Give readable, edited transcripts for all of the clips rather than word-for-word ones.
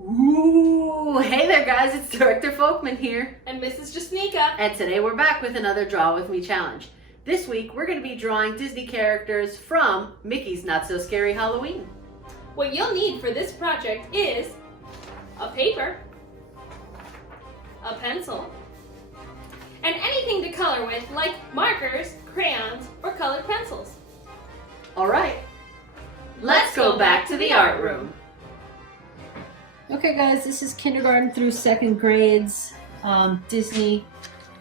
Ooh, hey there guys, it's Director Folkman here. And Mrs. Jasnica. And today we're back with another Draw With Me challenge. This week we're going to be drawing Disney characters from Mickey's Not So Scary Halloween. What you'll need for this project is a paper, a pencil, and anything to color with like markers, crayons, or colored pencils. Alright, let's go back to the art room. Okay guys, this is kindergarten through second grades Disney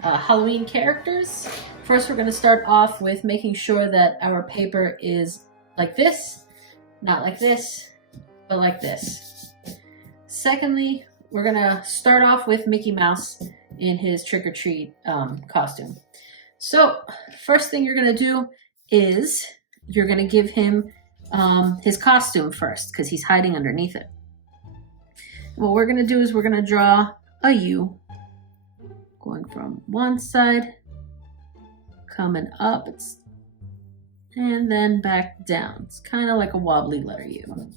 Halloween characters. First we're going to start off with making sure that our paper is like this, not like this, but like this. Secondly, we're going to start off with Mickey Mouse in his trick-or-treat costume. So first thing you're going to do is you're going to give him his costume first because he's hiding underneath it. What we're going to do is we're going to draw a U going from one side, coming up, and then back down. It's kind of like a wobbly letter U.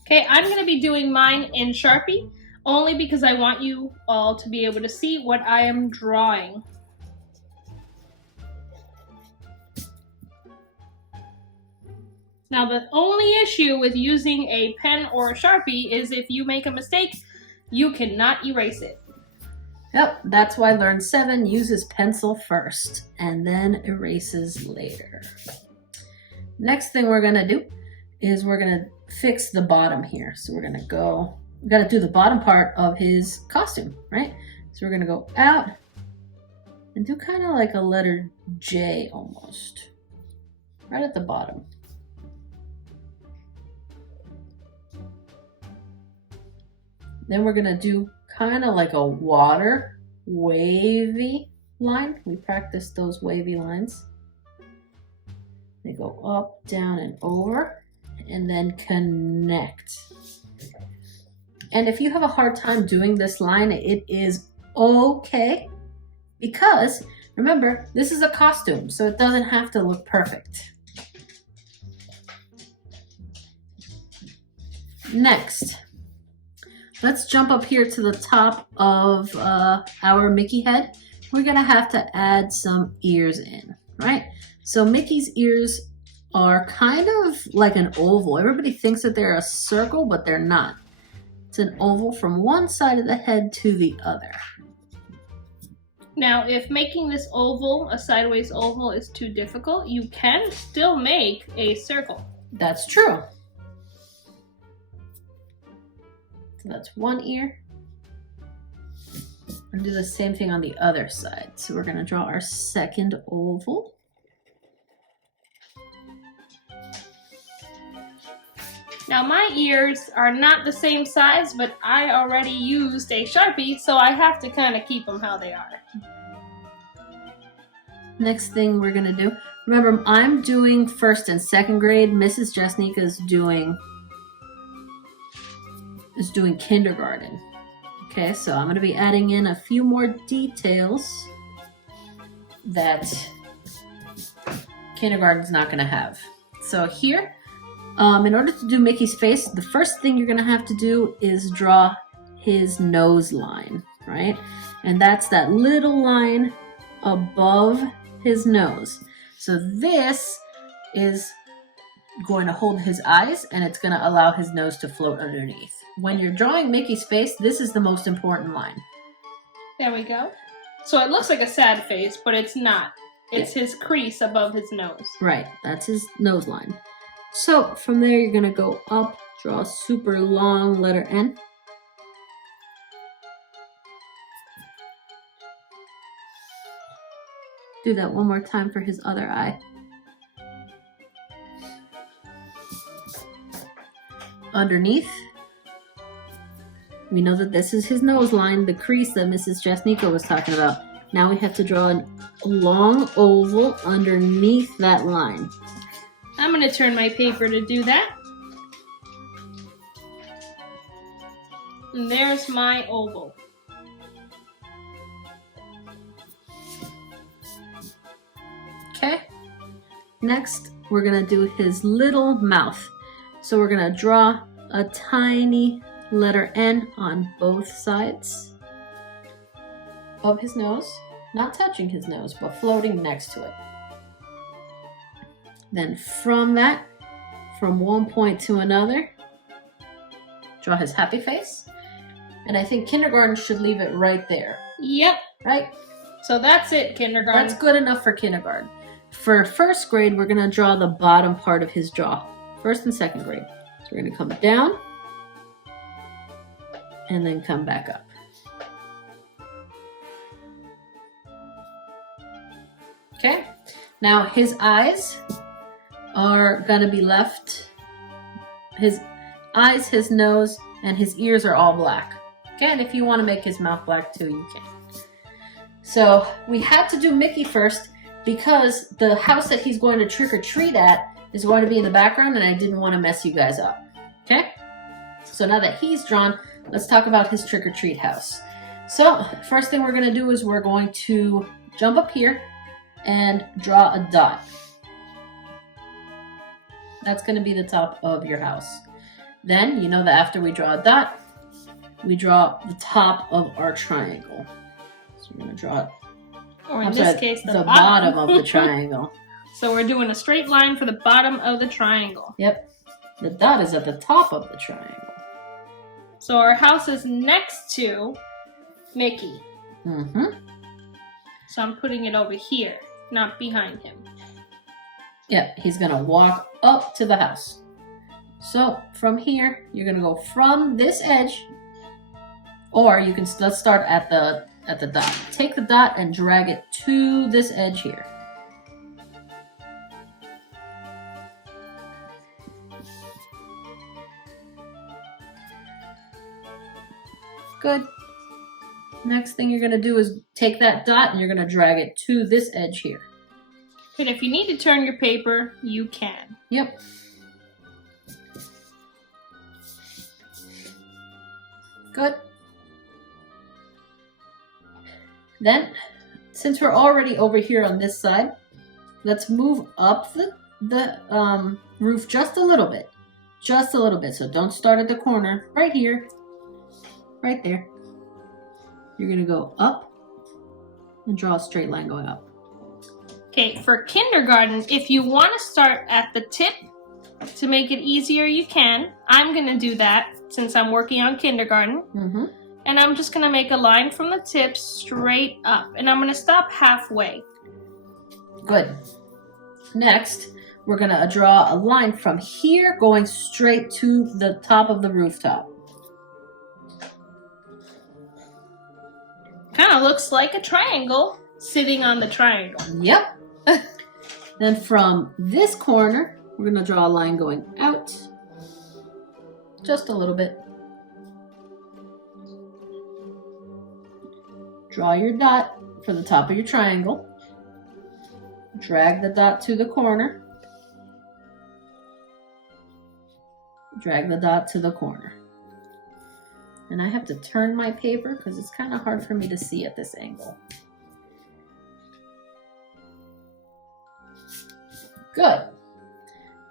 Okay, I'm going to be doing mine in Sharpie only because I want you all to be able to see what I am drawing. Now, the only issue with using a pen or a Sharpie is if you make a mistake, you cannot erase it. Yep, that's why Learn 7 uses pencil first and then erases later. Next thing we're going to do is we're going to fix the bottom here. So we're going to go, we got to do the bottom part of his costume, right? So we're going to go out and do kind of like a letter J almost, right at the bottom. Then we're gonna do kind of like a water wavy line. We practiced those wavy lines. They go up, down, and over, and then connect. And if you have a hard time doing this line, it is okay, because remember, this is a costume, so it doesn't have to look perfect. Next, let's jump up here to the top of our Mickey head. We're gonna have to add some ears in, right? So Mickey's ears are kind of like an oval. Everybody thinks that they're a circle, but they're not. It's an oval from one side of the head to the other. Now, if making this oval, a sideways oval, is too difficult, you can still make a circle. That's true. So that's one ear. And do the same thing on the other side. So we're going to draw our second oval. Now my ears are not the same size, but I already used a Sharpie, so I have to kind of keep them how they are. Next thing we're going to do, remember I'm doing first and second grade. Mrs. Jasnica is doing kindergarten. Okay, so I'm going to be adding in a few more details that kindergarten's not going to have. So here, in order to do Mickey's face, the first thing you're going to have to do is draw his nose line, right? And that's that little line above his nose. So this is going to hold his eyes, and it's going to allow his nose to float underneath. When you're drawing Mickey's face, this is the most important line. There we go. So it looks like a sad face, but it's not. It's his crease above his nose. Right, that's his nose line. So from there, you're going to go up, draw a super long letter N. Do that one more time for his other eye. Underneath, we know that this is his nose line, the crease that Mrs. Jasnica was talking about. Now we have to draw a long oval underneath that line. I'm going to turn my paper to do that. And there's my oval. Okay. Next, we're going to do his little mouth. So we're going to draw a tiny letter N on both sides of his nose. Not touching his nose, but floating next to it. Then from that, from one point to another, draw his happy face. And I think kindergarten should leave it right there. Yep. Right? So that's it, kindergarten. That's good enough for kindergarten. For first grade, we're going to draw the bottom part of his jaw. First and second grade. So we're going to come down and then come back up. Okay, now his eyes are gonna be left. His eyes, his nose, and his ears are all black. Okay, and if you want to make his mouth black too, you can. So we had to do Mickey first because the house that he's going to trick or treat at is going to be in the background, and I didn't want to mess you guys up. Okay, so now that he's drawn, let's talk about his trick or treat house. So first thing we're gonna do is we're going to jump up here and draw a dot. That's going to be the top of your house. Then, you know that after we draw a dot, we draw the top of our triangle. So we're going to draw it. Or in this case, the bottom of the triangle. So we're doing a straight line for the bottom of the triangle. Yep. The dot is at the top of the triangle. So our house is next to Mickey. Mm-hmm. So I'm putting it over here, not behind him. Yep, he's gonna walk up to the house. So from here, you're gonna go from this edge, or you can, let's start at the dot. Take the dot and drag it to this edge here. Good. Next thing you're gonna do is take that dot and you're gonna drag it to this edge here. And if you need to turn your paper, you can. Yep. Good. Then, since we're already over here on this side, let's move up the roof just a little bit. Just a little bit. So don't start at the corner. Right here. Right there. You're going to go up and draw a straight line going up. Okay, for kindergarten, if you want to start at the tip to make it easier, you can. I'm going to do that since I'm working on kindergarten. Mm-hmm. And I'm just going to make a line from the tip straight up. And I'm going to stop halfway. Good. Next, we're going to draw a line from here going straight to the top of the rooftop. Kind of looks like a triangle sitting on the triangle. Yep. Then from this corner, we're going to draw a line going out just a little bit. Draw your dot for the top of your triangle. Drag the dot to the corner. Drag the dot to the corner. And I have to turn my paper because it's kind of hard for me to see at this angle. Good.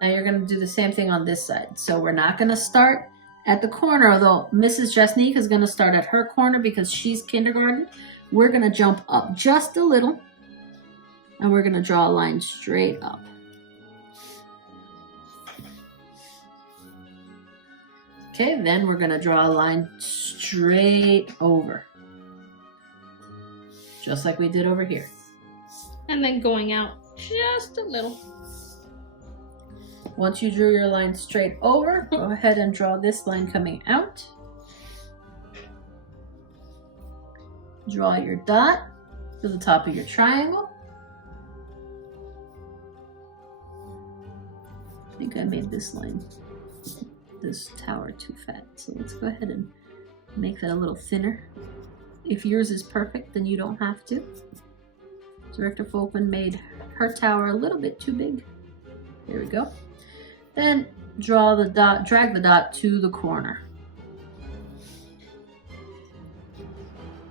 Now you're going to do the same thing on this side. So we're not going to start at the corner, although Mrs. Jasnica is going to start at her corner because she's kindergarten. We're going to jump up just a little and we're going to draw a line straight up. Okay, then we're going to draw a line straight over. Just like we did over here. And then going out just a little. Once you drew your line straight over, go ahead and draw this line coming out. Draw your dot to the top of your triangle. I think I made this line, this tower too fat. So let's go ahead and make that a little thinner. If yours is perfect, then you don't have to. Director Folkman made her tower a little bit too big. There we go. Then draw the dot, drag the dot to the corner.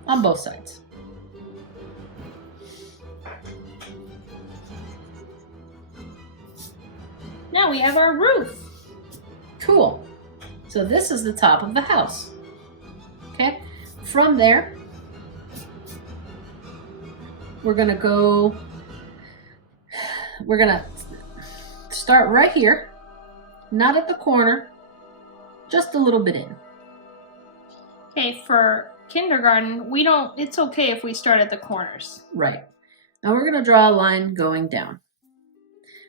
On both sides. Now we have our roof. Cool. So this is the top of the house. Okay, from there, we're gonna start right here, not at the corner, just a little bit in. Okay, for kindergarten, it's okay if we start at the corners. Right. Now we're gonna draw a line going down.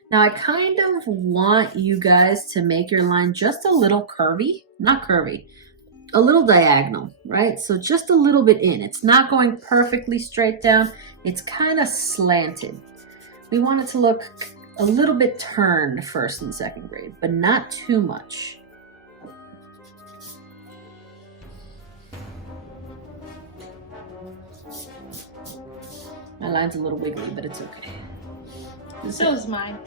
Now I kind of want you guys to make your line just a little curvy, not curvy, a little diagonal, right? So just a little bit in. It's not going perfectly straight down. It's kind of slanted. We want it to look a little bit turned first and second grade, but not too much. My line's a little wiggly, but it's okay. So is mine.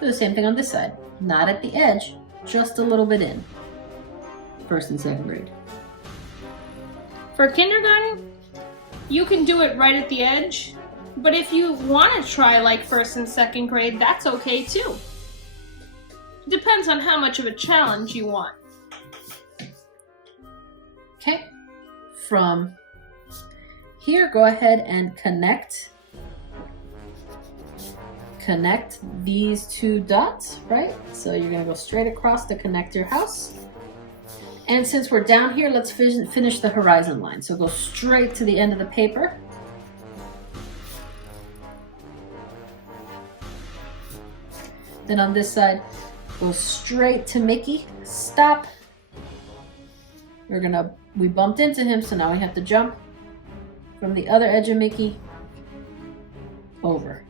Do the same thing on this side. Not at the edge, just a little bit in. First and second grade. For kindergarten, you can do it right at the edge, but if you want to try like first and second grade, that's okay too. Depends on how much of a challenge you want. Okay, from here, go ahead and connect these two dots, right? So you're gonna go straight across to connect your house. And since we're down here, let's finish the horizon line. So go straight to the end of the paper. Then on this side, go straight to Mickey, stop. We bumped into him, so now we have to jump from the other edge of Mickey over.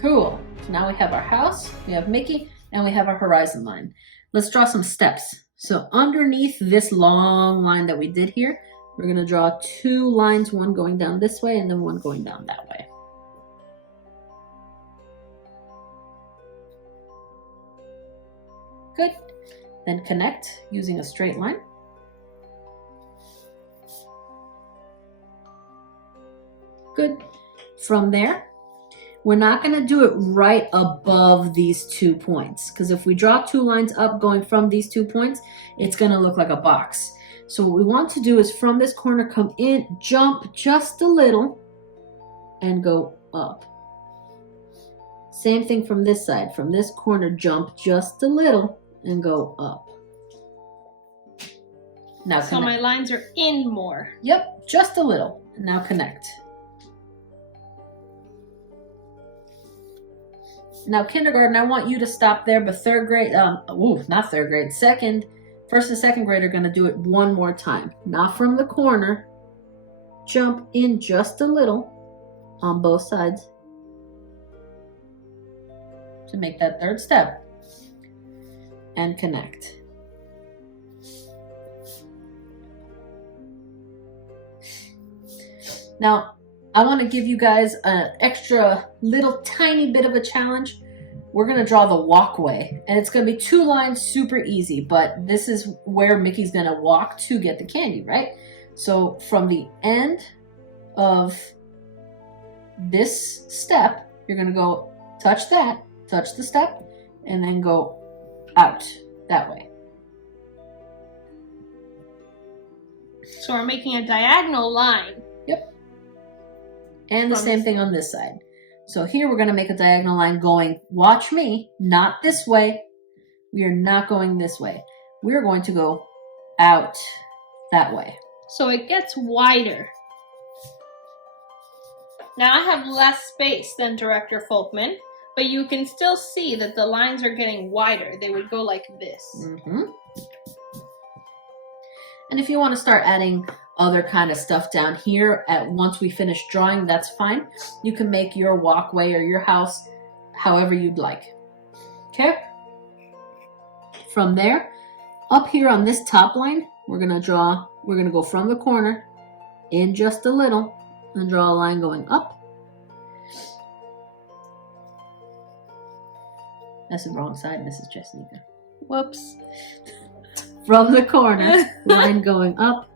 Cool. So now we have our house, we have Mickey, and we have our horizon line. Let's draw some steps. So underneath this long line that we did here, we're going to draw two lines, one going down this way and then one going down that way. Good. Then connect using a straight line. Good. From there, we're not going to do it right above these 2 points, because if we draw two lines up going from these 2 points, it's going to look like a box. So what we want to do is from this corner, come in, jump just a little, and go up. Same thing from this side. From this corner, jump just a little and go up. Now so my lines are in more. Yep, just a little. Now connect. Now kindergarten, I want you to stop there, but third grade, not third grade, first and second grade are gonna do it one more time. Not from the corner, jump in just a little on both sides to make that third step and connect. Now, I want to give you guys an extra little tiny bit of a challenge. We're going to draw the walkway, and it's going to be two lines, super easy, but this is where Mickey's going to walk to get the candy, right? So from the end of this step, you're going to go touch that, touch the step, and then go out that way. So we're making a diagonal line. Yep. And the same thing on this side. So here we're going to make a diagonal line going, watch me, not this way. We are not going this way. We're going to go out that way. So it gets wider. Now I have less space than Director Folkman, but you can still see that the lines are getting wider. They would go like this. Mm-hmm. And if you want to start adding other kind of stuff down here once we finish drawing, that's fine. You can make your walkway or your house however you'd like. Okay? From there, up here on this top line, we're going to go from the corner in just a little and draw a line going up. That's the wrong side, Mrs. Jasnica. Whoops. From the corner, line going up.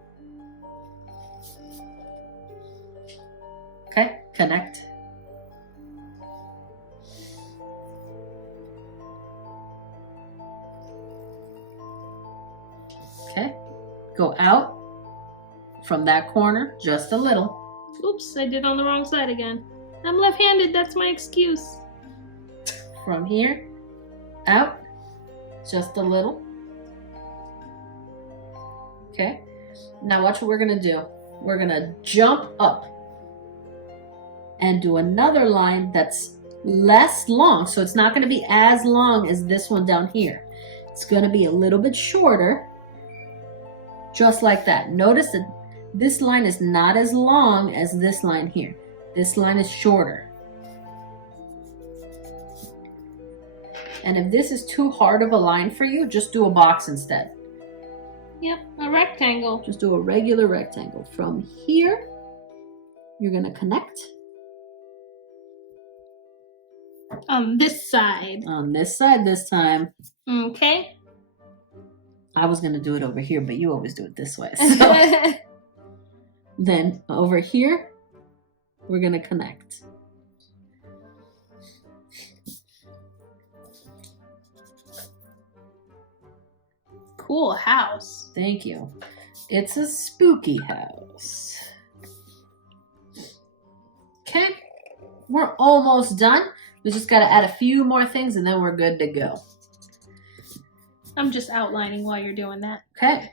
Okay, connect. Okay. Go out from that corner just a little. Oops, I did on the wrong side again. I'm left-handed, that's my excuse. From here, out, just a little. Okay. Now watch what we're gonna do. We're gonna jump up and do another line that's less long. So it's not gonna be as long as this one down here. It's gonna be a little bit shorter, just like that. Notice that this line is not as long as this line here. This line is shorter. And if this is too hard of a line for you, just do a box instead. Yep, a rectangle. Just do a regular rectangle. From here, you're gonna connect. On this side. On this side this time. Okay. I was gonna do it over here, but you always do it this way. So. Then over here, we're gonna connect. Cool house. Thank you. It's a spooky house. Okay, we're almost done. We just gotta add a few more things and then we're good to go. I'm just outlining while you're doing that. Okay,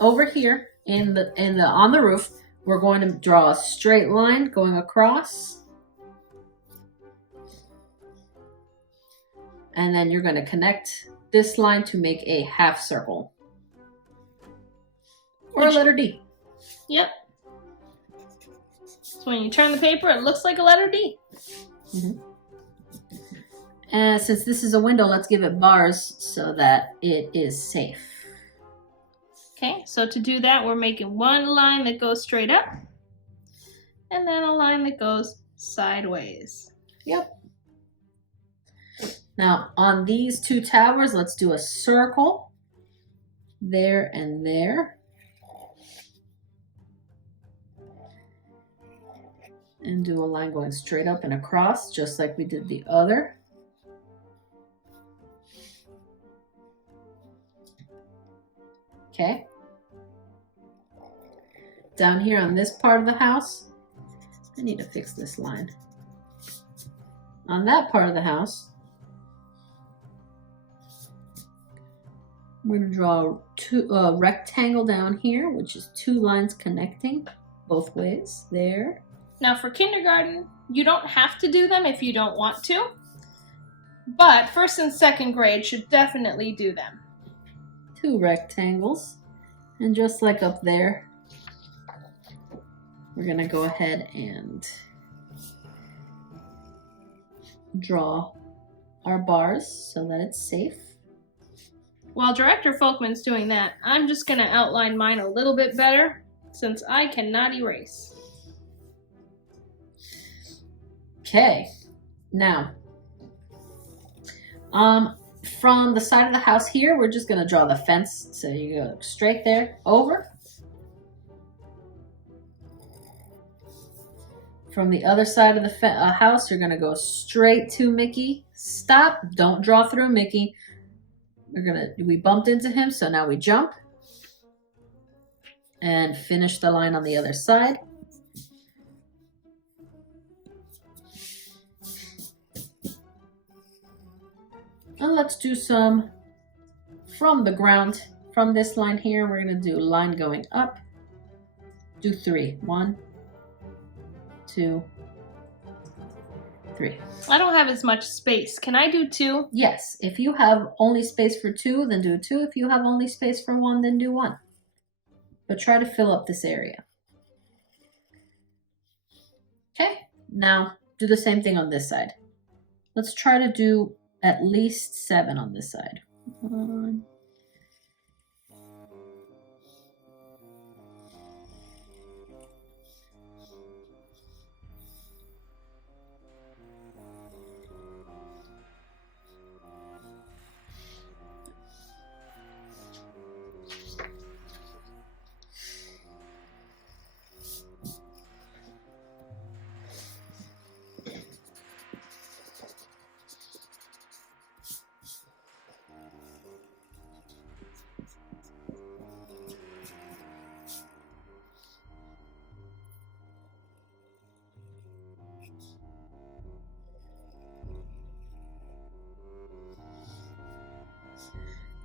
over here on the roof, we're going to draw a straight line going across. And then you're going to connect this line to make a half circle. Or a letter D. Yep. So when you turn the paper, it looks like a letter D. Mm-hmm. And since this is a window, let's give it bars so that it is safe. Okay, so to do that, we're making one line that goes straight up, and then a line that goes sideways. Yep. Now, on these two towers, let's do a circle. There and there. And do a line going straight up and across, just like we did the other. Okay. Down here on this part of the house, I need to fix this line. On that part of the house, we're going to draw a rectangle down here, which is two lines connecting both ways. There. Now for kindergarten, you don't have to do them if you don't want to, but first and second grade should definitely do them. Two rectangles, and just like up there, we're going to go ahead and draw our bars so that it's safe. While Director Folkman's doing that, I'm just going to outline mine a little bit better since I cannot erase. Okay, now, from the side of the house here, we're just going to draw the fence. So you go straight there, over. From the other side of the house, you're going to go straight to Mickey. Stop. Don't draw through Mickey. We bumped into him, so now we jump. And finish the line on the other side. And let's do some from the ground. From this line here, we're going to do a line going up. Do 3. 1, 2, 3. I don't have as much space. Can I do 2? Yes. If you have only space for 2, then do 2. If you have only space for 1, then do 1. But try to fill up this area. Okay. Now, do the same thing on this side. Let's try to do at least 7 on this side. 1.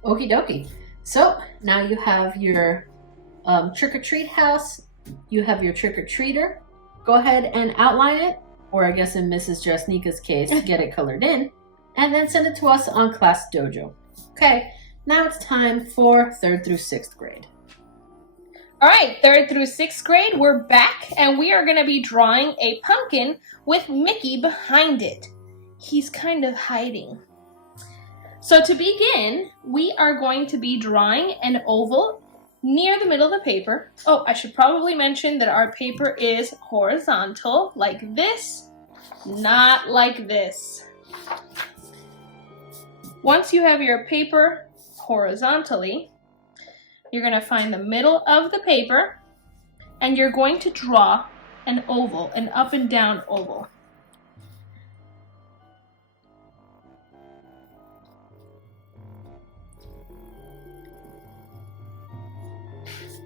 Okie dokie. So now you have your trick-or-treat house. You have your trick-or-treater. Go ahead and outline it, or I guess in Mrs. Jasnica's case, get it colored in, and then send it to us on Class Dojo. Okay, now it's time for 3rd through 6th grade. All right, 3rd through 6th grade, we're back, and we are going to be drawing a pumpkin with Mickey behind it. He's kind of hiding. So to begin, we are going to be drawing an oval near the middle of the paper. Oh, I should probably mention that our paper is horizontal, like this, not like this. Once you have your paper horizontally, you're going to find the middle of the paper, and you're going to draw an oval, an up and down oval.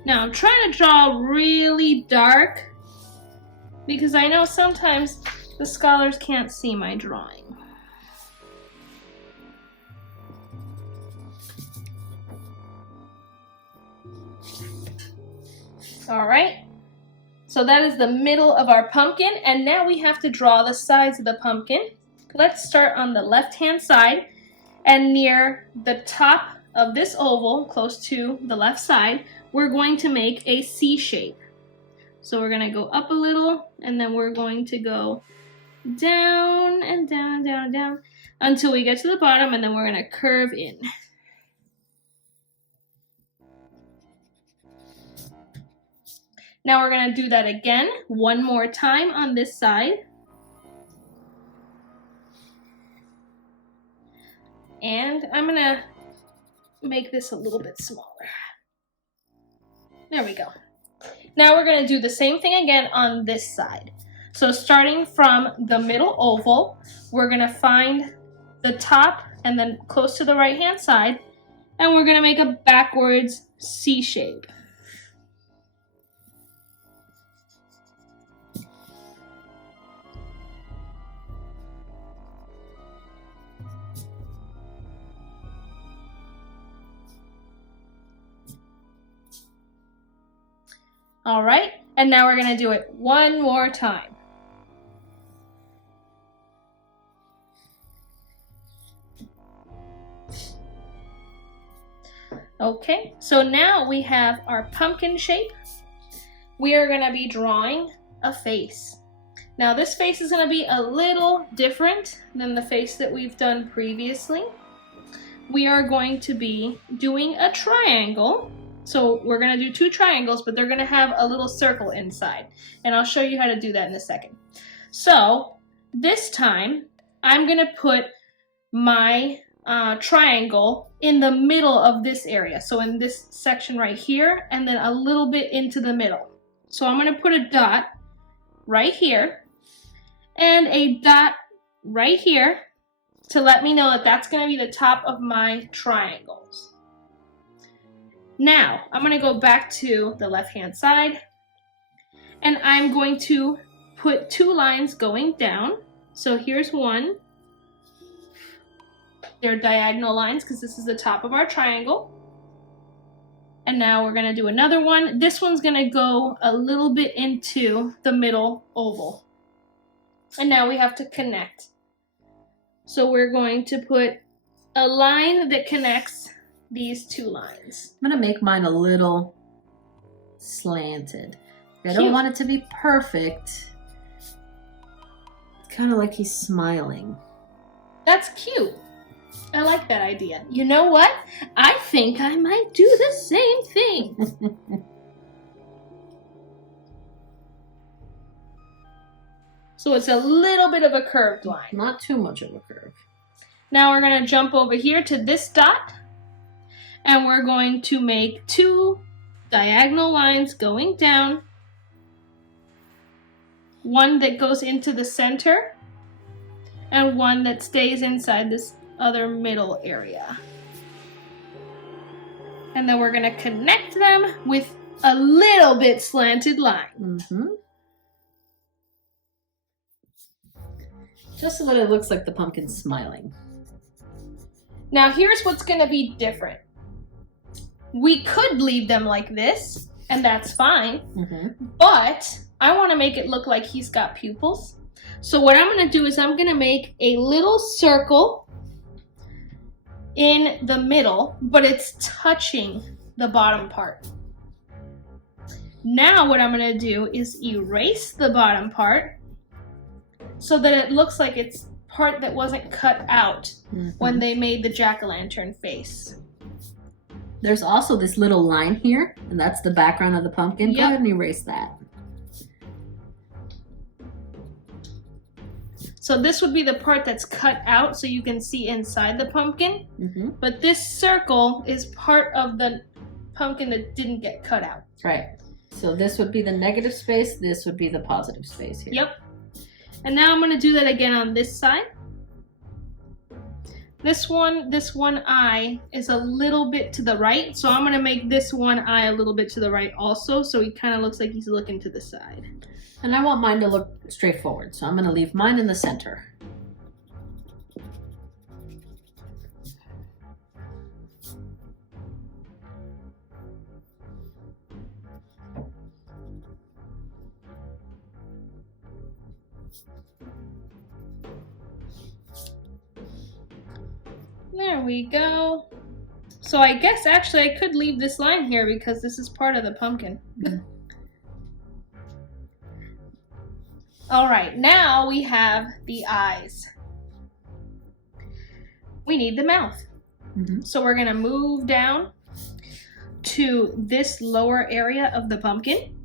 Now I'm trying to draw really dark because I know sometimes the scholars can't see my drawing. All right, so that is the middle of our pumpkin, and now we have to draw the sides of the pumpkin. Let's start on the left-hand side, and near the top of this oval, close to the left side, we're going to make a C shape. So we're going to go up a little, and then we're going to go down and down, down, down, until we get to the bottom, and then we're going to curve in. Now we're going to do that again, one more time on this side. And I'm going to make this a little bit smaller. There we go. Now we're going to do the same thing again on this side. So starting from the middle oval, we're going to find the top and then close to the right-hand side, and we're going to make a backwards C shape. All right, and now we're going to do it one more time. Okay, so now we have our pumpkin shape. We are going to be drawing a face. Now this face is going to be a little different than the face that we've done previously. We are going to be doing a triangle. So we're going to do 2 triangles, but they're going to have a little circle inside. And I'll show you how to do that in a second. So this time, I'm going to put my triangle in the middle of this area. So in this section right here, and then a little bit into the middle. So I'm going to put a dot right here, and a dot right here to let me know that that's going to be the top of my triangles. Now, I'm going to go back to the left-hand side, and I'm going to put 2 lines going down. So here's one. They're diagonal lines because this is the top of our triangle. And now we're going to do another one. This one's going to go a little bit into the middle oval. And now we have to connect. So we're going to put a line that connects these 2 lines. I'm going to make mine a little slanted. I don't want it to be perfect. It's kind of like he's smiling. That's cute. I like that idea. You know what? I think I might do the same thing. So it's a little bit of a curved line. Not too much of a curve. Now we're going to jump over here to this dot, and we're going to make 2 diagonal lines going down. One that goes into the center, and one that stays inside this other middle area. And then we're going to connect them with a little bit slanted line. Just so that it looks like the pumpkin's smiling. Now here's what's going to be different. we could leave them like this, and that's fine. Mm-hmm. But I want to make it look like he's got pupils. So what I'm going to do is I'm going to make a little circle in the middle, but it's touching the bottom part. Now what I'm going to do is erase the bottom part so that it looks like it's part that wasn't cut out when they made the jack-o'-lantern face. There's also this little line here, and that's the background of the pumpkin. Go ahead and erase that. So this would be the part that's cut out so you can see inside the pumpkin. Mm-hmm. But this circle is part of the pumpkin that didn't get cut out. Right. So this would be the negative space. This would be the positive space here. Yep. And now I'm going to do that again on this side. This one eye is a little bit to the right. So I'm going to make this one eye a little bit to the right also. So he kind of looks like he's looking to the side. And I want mine to look straightforward, so I'm going to leave mine in the center. There we go. So I guess actually I could leave this line here because this is part of the pumpkin. All right, now we have the eyes. We need the mouth. So we're gonna move down to this lower area of the pumpkin.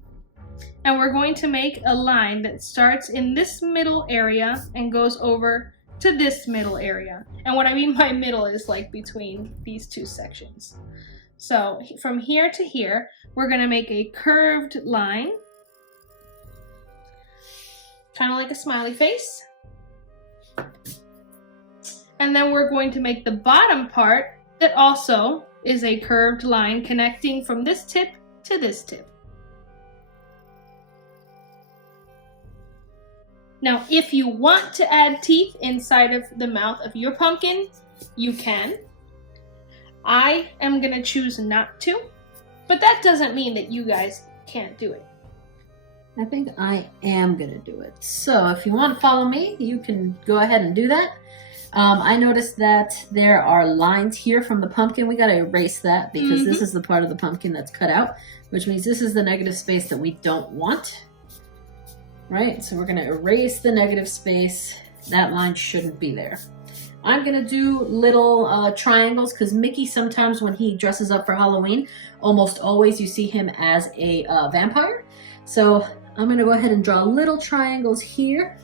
And we're going to make a line that starts in this middle area and goes over to this middle area. And what I mean by middle is like between these two sections. So from here to here, we're gonna make a curved line, kind of like a smiley face. And then we're going to make the bottom part that also is a curved line connecting from this tip to this tip. Now, if you want to add teeth inside of the mouth of your pumpkin, you can. I am gonna choose not to, but that doesn't mean that you guys can't do it. I think I am going to do it. So if you want to follow me, you can go ahead and do that. I noticed that there are lines here from the pumpkin. We got to erase that because this is the part of the pumpkin that's cut out, which means this is the negative space that we don't want. Right? So we're going to erase the negative space. That line shouldn't be there. I'm going to do little triangles because Mickey sometimes when he dresses up for Halloween, almost always you see him as a vampire. So I'm going to go ahead and draw little triangles here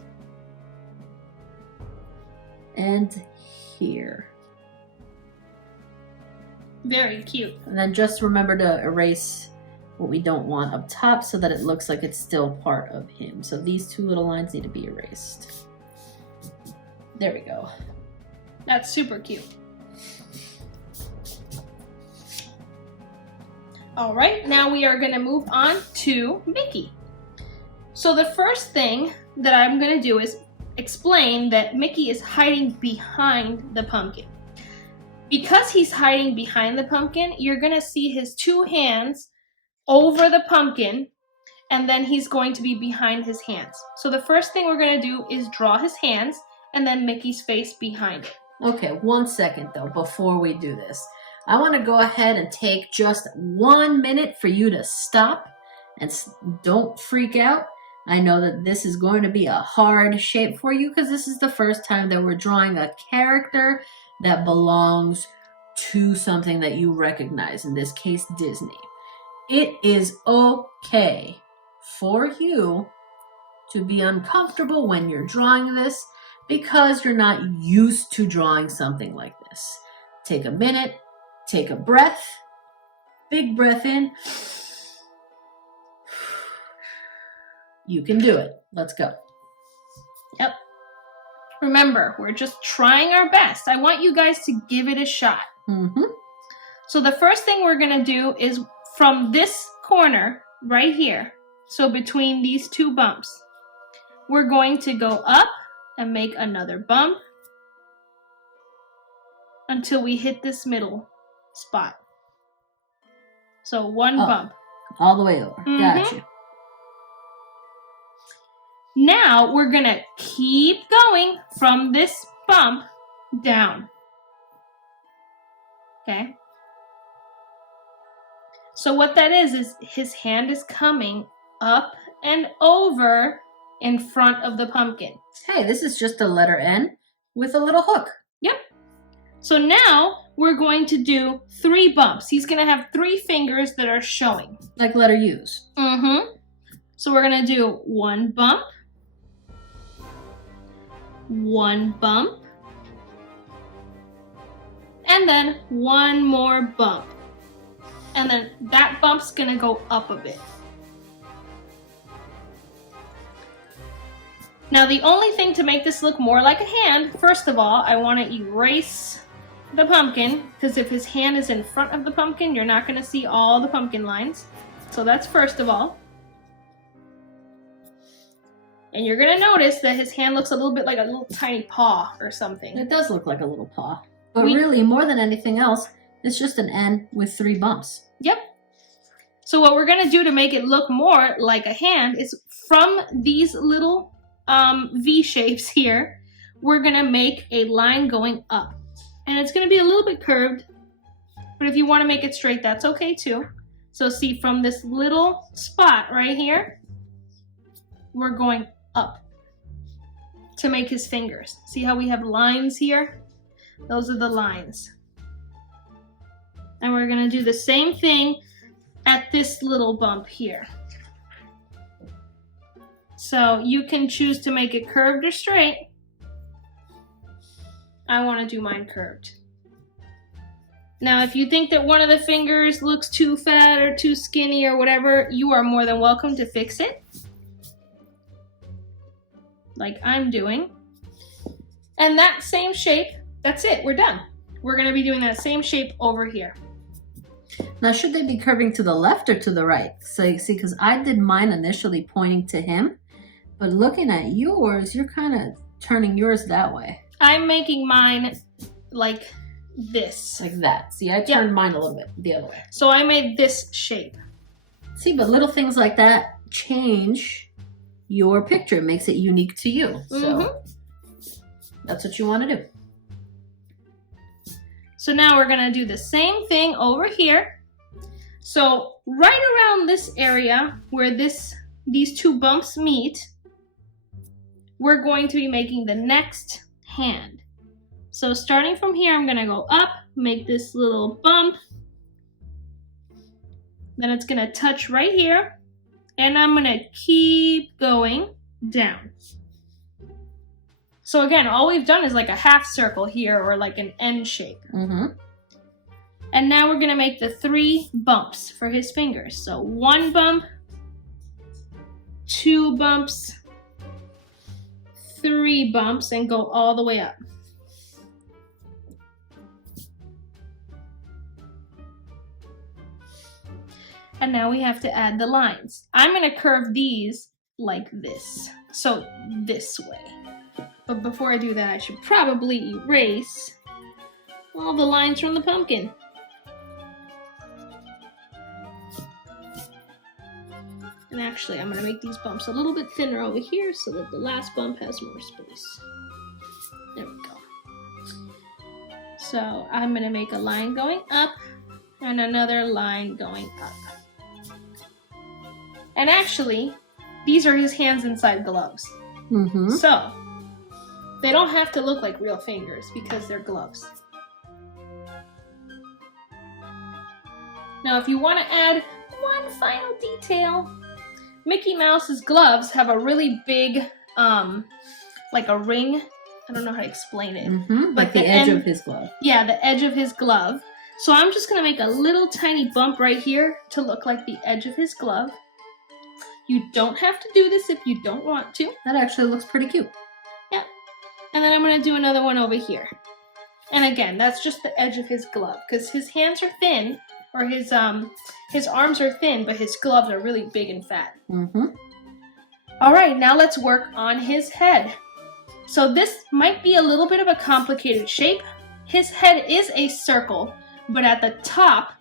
and here. Very cute. And then just remember to erase what we don't want up top so that it looks like it's still part of him. So these two little lines need to be erased. There we go. That's super cute. All right, now we are going to move on to Mickey. So the first thing that I'm going to do is explain that Mickey is hiding behind the pumpkin. Because he's hiding behind the pumpkin, you're going to see his two hands over the pumpkin, and then he's going to be behind his hands. So the first thing we're going to do is draw his hands and then Mickey's face behind it. Okay, 1 second though, before we do this. I want to go ahead and take just 1 minute for you to stop and don't freak out. I know that this is going to be a hard shape for you because this is the first time that we're drawing a character that belongs to something that you recognize, in this case, Disney. It is okay for you to be uncomfortable when you're drawing this because you're not used to drawing something like this. Take a minute, take a breath, big breath in. You can do it. Let's go. Yep. Remember, we're just trying our best. I want you guys to give it a shot. So the first thing we're going to do is from this corner right here, so between these two bumps, we're going to go up and make another bump until we hit this middle spot. So one Oh. bump. All the way over. Gotcha. Now we're going to keep going from this bump down. Okay? So what that is his hand is coming up and over in front of the pumpkin. Hey, this is just a letter N with a little hook. Yep. So now we're going to do 3 bumps. He's going to have 3 fingers that are showing. Like letter U's. So we're going to do 1 bump, 1 bump, and then 1 more bump. And then that bump's going to go up a bit. Now the only thing to make this look more like a hand, first of all, I want to erase the pumpkin, because if his hand is in front of the pumpkin, you're not going to see all the pumpkin lines. So that's first of all. And you're going to notice that his hand looks a little bit like a little tiny paw or something. It does look like a little paw. But really, more than anything else, it's just an N with 3 bumps. Yep. So what we're going to do to make it look more like a hand is from these little V shapes here, we're going to make a line going up. And it's going to be a little bit curved, but if you want to make it straight, that's okay too. So see, from this little spot right here, we're going up to make his fingers. See how we have lines here? Those are the lines. And we're going to do the same thing at this little bump here. So you can choose to make it curved or straight. I want to do mine curved. Now, if you think that one of the fingers looks too fat or too skinny or whatever, you are more than welcome to fix it. Like I'm doing. And that same shape, that's it, we're done. We're going to be doing that same shape over here. Now, should they be curving to the left or to the right? So, see, because I did mine initially pointing to him, but looking at yours, you're kind of turning yours that way. I'm making mine like this. Like that. See, I turned mine a little bit the other way. So I made this shape. See, but little things like that change your picture. It makes it unique to you. So that's what you want to do. So now we're going to do the same thing over here. So right around this area where these 2 bumps meet, we're going to be making the next hand. So starting from here, I'm going to go up, make this little bump. Then it's going to touch right here. And I'm going to keep going down. So again, all we've done is like a half circle here or like an N shape. And now we're going to make the 3 bumps for his fingers. So 1 bump, 2 bumps, 3 bumps, and go all the way up. And now we have to add the lines. I'm going to curve these like this. So this way. But before I do that, I should probably erase all the lines from the pumpkin. And actually, I'm going to make these bumps a little bit thinner over here so that the last bump has more space. There we go. So I'm going to make a line going up and another line going up. And actually, these are his hands inside gloves. So they don't have to look like real fingers because they're gloves. Now, if you want to add one final detail, Mickey Mouse's gloves have a really big, like a ring. I don't know how to explain it. Like the edge of his glove. Yeah, the edge of his glove. So I'm just going to make a little tiny bump right here to look like the edge of his glove. You don't have to do this if you don't want to. That actually looks pretty cute. Yep. And then I'm going to do another one over here. And again, that's just the edge of his glove because his hands are thin, or his arms are thin, but his gloves are really big and fat. All right, now let's work on his head. So this might be a little bit of a complicated shape. His head is a circle, but at the top,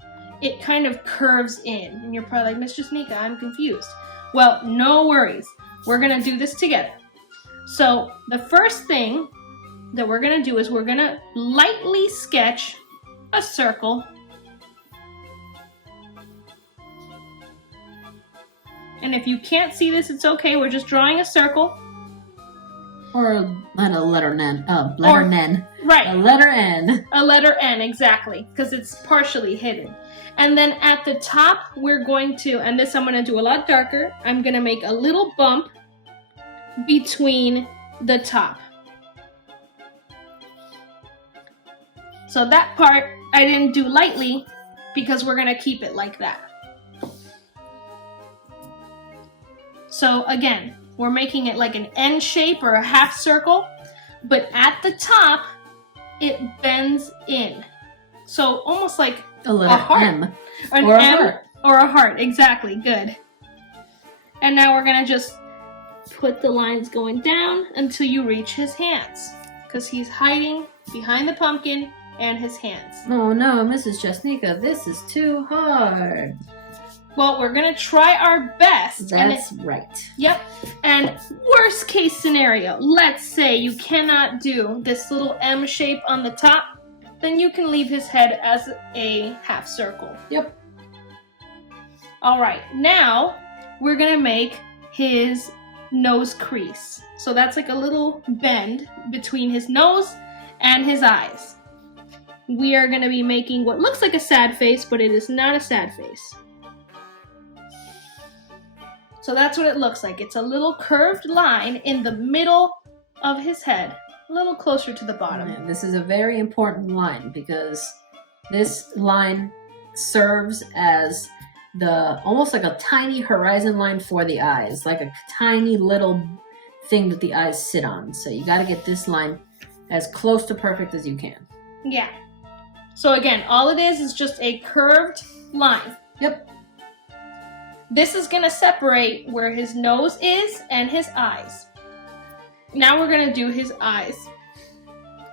it kind of curves in. And you're probably like, Miss Jasnica, I'm confused. Well, no worries. We're gonna do this together. So the first thing that we're gonna do is we're gonna lightly sketch a circle. And if you can't see this, it's okay. We're just drawing a circle. Or not a letter N. Right. A letter N. A letter N, exactly, because it's partially hidden. And then at the top, we're going to, and this I'm going to do a lot darker, I'm going to make a little bump between the top. So that part I didn't do lightly because we're going to keep it like that. So again, we're making it like an N shape or a half circle, but at the top, it bends in. So almost like a letter heart. M. An or a M heart. Or a heart, exactly, good. And now we're gonna just put the lines going down until you reach his hands, because he's hiding behind the pumpkin and his hands. Oh no, Mrs. Jasnica, this is too hard. Well, we're gonna try our best. That's right. Yep. And worst case scenario, let's say you cannot do this little M shape on the top, then you can leave his head as a half circle. Yep. All right, now we're gonna make his nose crease. So that's like a little bend between his nose and his eyes. We are gonna be making what looks like a sad face, but it is not a sad face. So that's what it looks like. It's a little curved line in the middle of his head, a little closer to the bottom. And this is a very important line because this line serves as almost like a tiny horizon line for the eyes, like a tiny little thing that the eyes sit on. So you got to get this line as close to perfect as you can. Yeah. So again, all it is just a curved line. Yep. This is going to separate where his nose is and his eyes. Now we're going to do his eyes.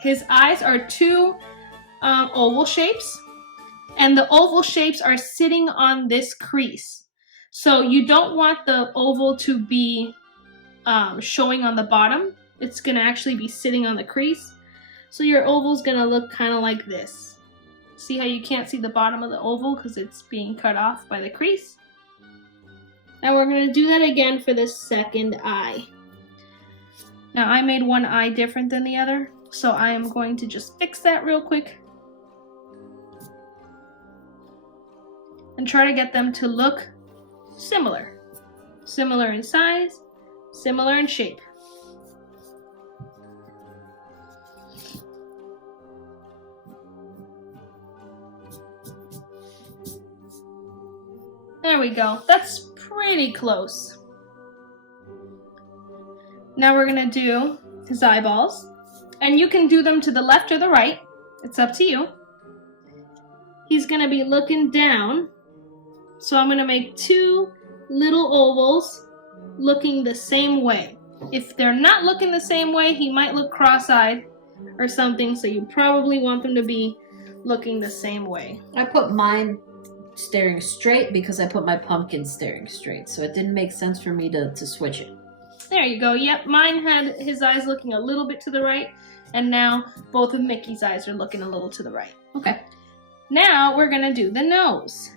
His eyes are two oval shapes, and the oval shapes are sitting on this crease. So you don't want the oval to be showing on the bottom. It's going to actually be sitting on the crease. So your oval's going to look kind of like this. See how you can't see the bottom of the oval because it's being cut off by the crease? Now we're going to do that again for the second eye. Now I made one eye different than the other, so I am going to just fix that real quick. And try to get them to look similar. Similar in size, similar in shape. There we go. That's pretty close. Now we're gonna do his eyeballs. And you can do them to the left or the right. It's up to you. He's gonna be looking down. So I'm gonna make two little ovals looking the same way. If they're not looking the same way, he might look cross-eyed or something, so you probably want them to be looking the same way. I put mine staring straight because I put my pumpkin staring straight, so it didn't make sense for me to switch it. There you go. Yep, mine had his eyes looking a little bit to the right, and now both of Mickey's eyes are looking a little to the right. Okay. Now we're gonna do the nose.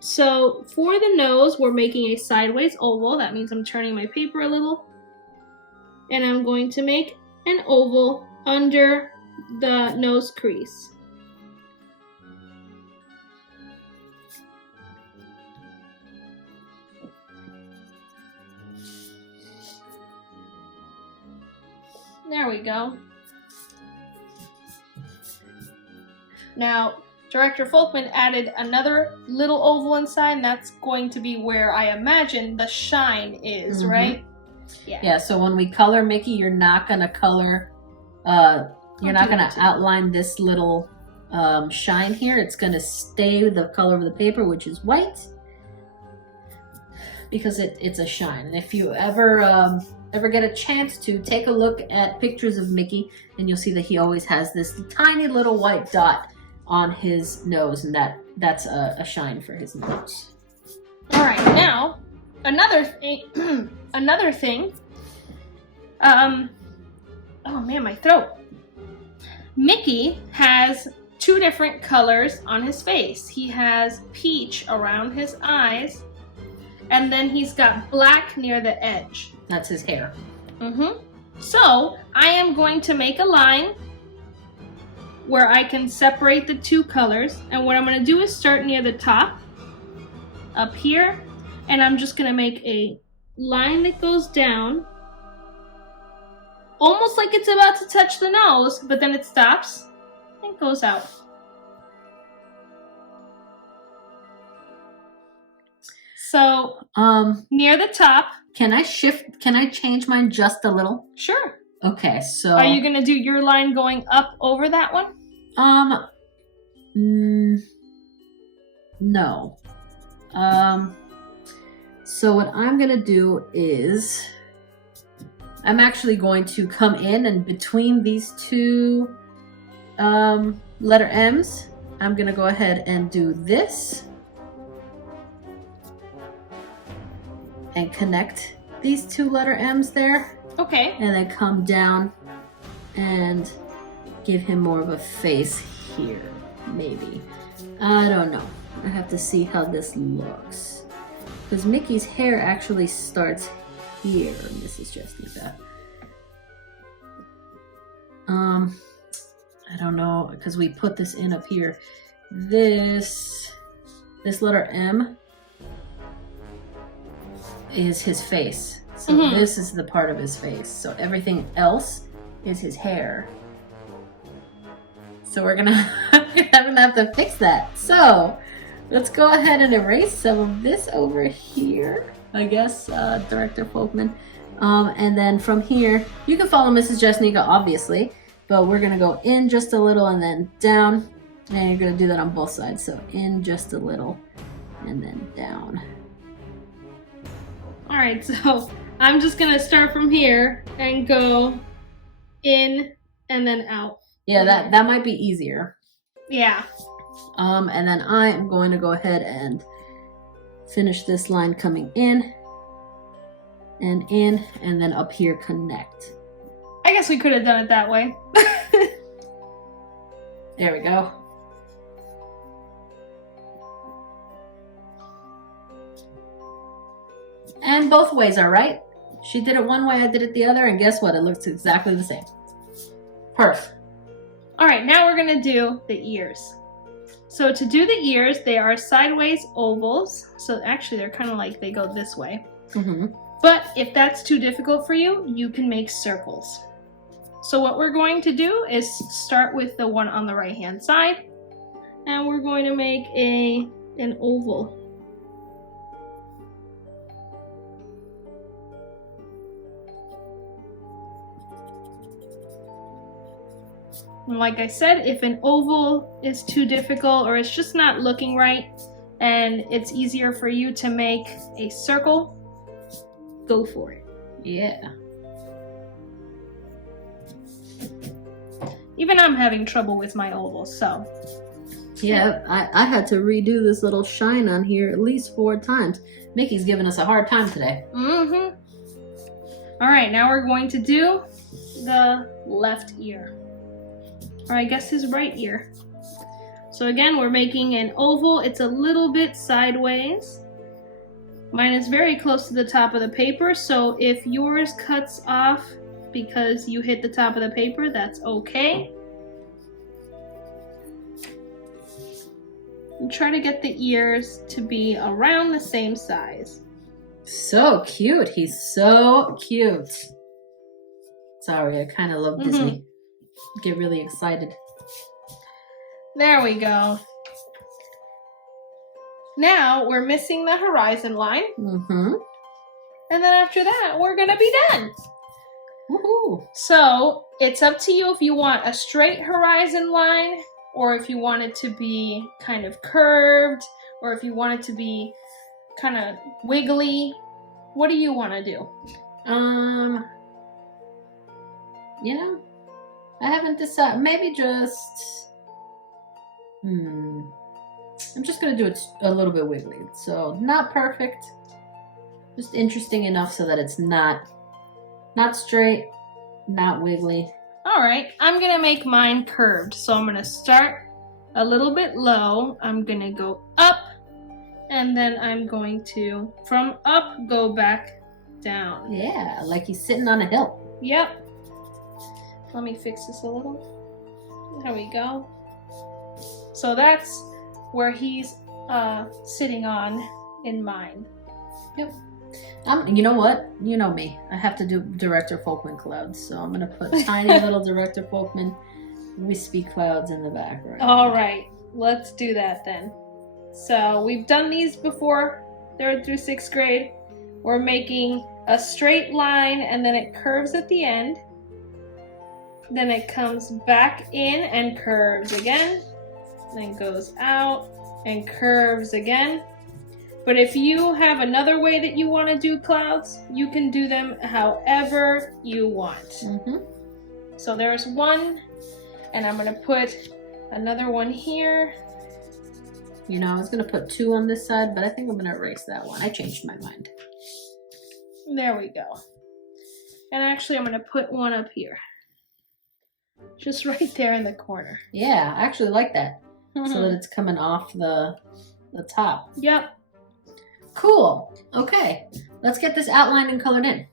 So for the nose, we're making a sideways oval. That means I'm turning my paper a little. And I'm going to make an oval under the nose crease. There we go. Now, Director Folkman added another little oval inside, and that's going to be where I imagine the shine is, right? Yeah, so when we color Mickey, you're not going to color, you're not going to outline this little shine here. It's going to stay the color of the paper, which is white, because it's a shine. And if you ever get a chance to take a look at pictures of Mickey, and you'll see that he always has this tiny little white dot on his nose, and that that's a shine for his nose. All right, now another thing. Another thing. Oh man, my throat. Mickey has 2 different colors on his face. He has peach around his eyes, and then he's got black near the edge. That's his hair. So I am going to make a line where I can separate the 2 colors, and what I'm going to do is start near the top, up here, and I'm just going to make a line that goes down, almost like it's about to touch the nose, but then it stops and goes out. So, near the top. Can I change mine just a little? Sure. Okay, so... Are you going to do your line going up over that one? No. So what I'm going to do is... I'm actually going to come in, and between these 2 letter M's, I'm going to go ahead and do this. And connect these 2 letter M's there. Okay. And then come down and give him more of a face here, maybe. I don't know. I have to see how this looks. Because Mickey's hair actually starts here, Mrs. Jasnica. I don't know, because we put this in up here. This letter M is his face. So this is the part of his face. So everything else is his hair. So we're gonna have to fix that. So let's go ahead and erase some of this over here, I guess, Director Folkman. And then from here, you can follow Mrs. Jasnica, obviously, but we're gonna go in just a little and then down. And you're gonna do that on both sides. So in just a little and then down. All right, so I'm just gonna start from here and go in and then out. Yeah, that might be easier. Yeah. And then I am going to go ahead and finish this line coming in, and then up here connect. I guess we could have done it that way. There we go. And both ways are right. She did it one way, I did it the other, and guess what? It looks exactly the same. Perf. All right, now we're gonna do the ears. So to do the ears, they are sideways ovals. So actually they're kind of like they go this way. But if that's too difficult for you, you can make circles. So what we're going to do is start with the one on the right-hand side, and we're going to make an oval. And like I said, if an oval is too difficult or it's just not looking right and it's easier for you to make a circle, go for it. Yeah. Even I'm having trouble with my oval, so. Yeah, I had to redo this little shine on here at least 4 times. Mickey's giving us a hard time today. All right, now we're going to do the left ear. Or I guess his right ear. So again, we're making an oval. It's a little bit sideways. Mine is very close to the top of the paper, so if yours cuts off because you hit the top of the paper, that's okay. And try to get the ears to be around the same size. So cute. He's so cute. Sorry, I kind of love Disney. Get really excited. There we go. Now we're missing the horizon line. And then after that, we're gonna be done. Woohoo! So it's up to you if you want a straight horizon line, or if you want it to be kind of curved, or if you want it to be kind of wiggly. What do you want to do? You know, I haven't decided. Maybe just I'm just gonna do it a little bit wiggly. So not perfect, just interesting enough so that it's not straight, not wiggly. All right, I'm gonna make mine curved. So I'm gonna start a little bit low. I'm gonna go up, and then I'm going to, from up, go back down. Yeah, like he's sitting on a hill. Yep. Let me fix this a little. There we go. So that's where he's sitting on in mine. Yep. You know what? You know me. I have to do Director Folkman clouds, so I'm gonna put tiny little Director Folkman wispy clouds in the background. All right, let's do that then. So we've done these before, 3rd through 6th grade. We're making a straight line and then it curves at the end. Then it comes back in and curves again. Then goes out and curves again. But if you have another way that you want to do clouds, you can do them however you want. Mm-hmm. So there's one, and I'm going to put another one here. You know, I was gonna put 2 on this side, but I think I'm gonna erase that one. I changed my mind. There we go. And actually, I'm going to put one up here. Just right there in the corner. Yeah, I actually like that. So that it's coming off the top. Yep. Cool. Okay, let's get this outlined and colored in.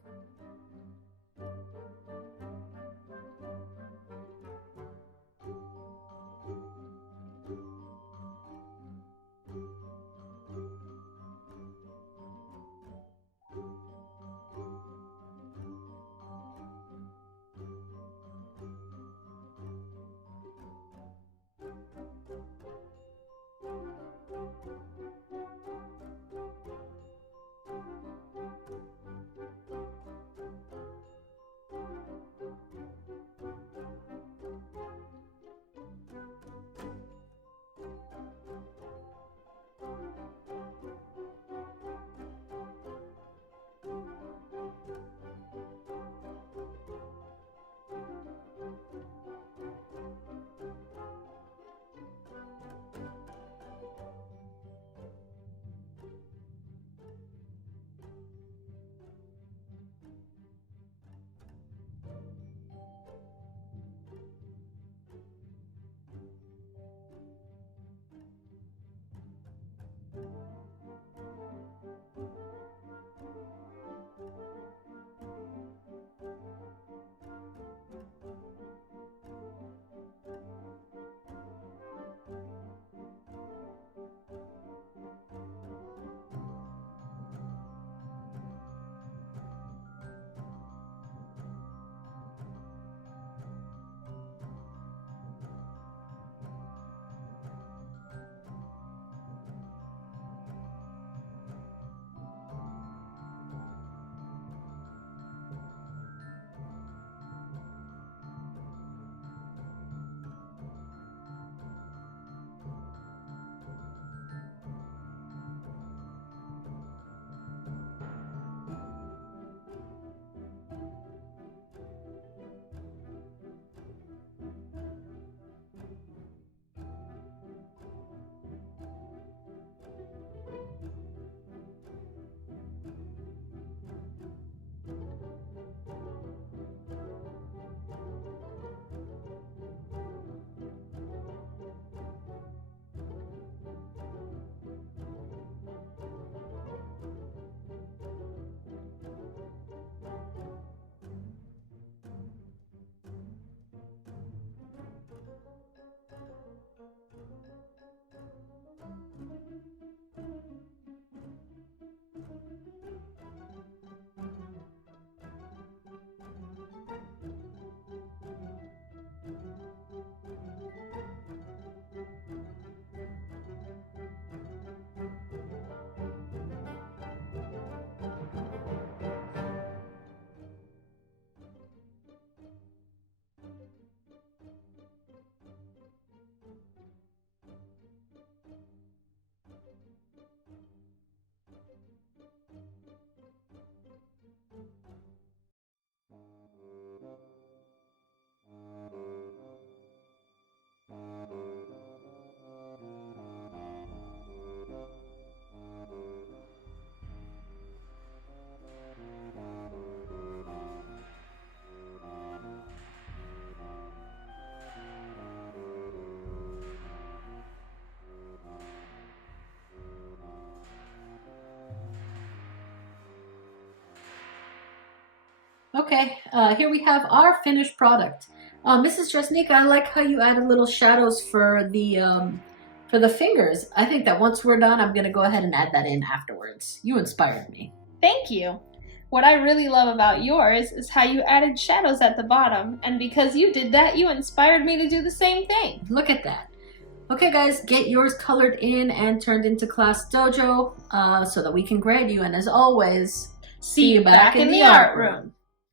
Okay, here we have our finished product. Mrs. Jasnica, I like how you added little shadows for the fingers. I think that once we're done, I'm gonna go ahead and add that in afterwards. You inspired me. Thank you. What I really love about yours is how you added shadows at the bottom, and because you did that, you inspired me to do the same thing. Look at that. Okay guys, get yours colored in and turned into Class Dojo so that we can grade you. And as always, See you back in the art room.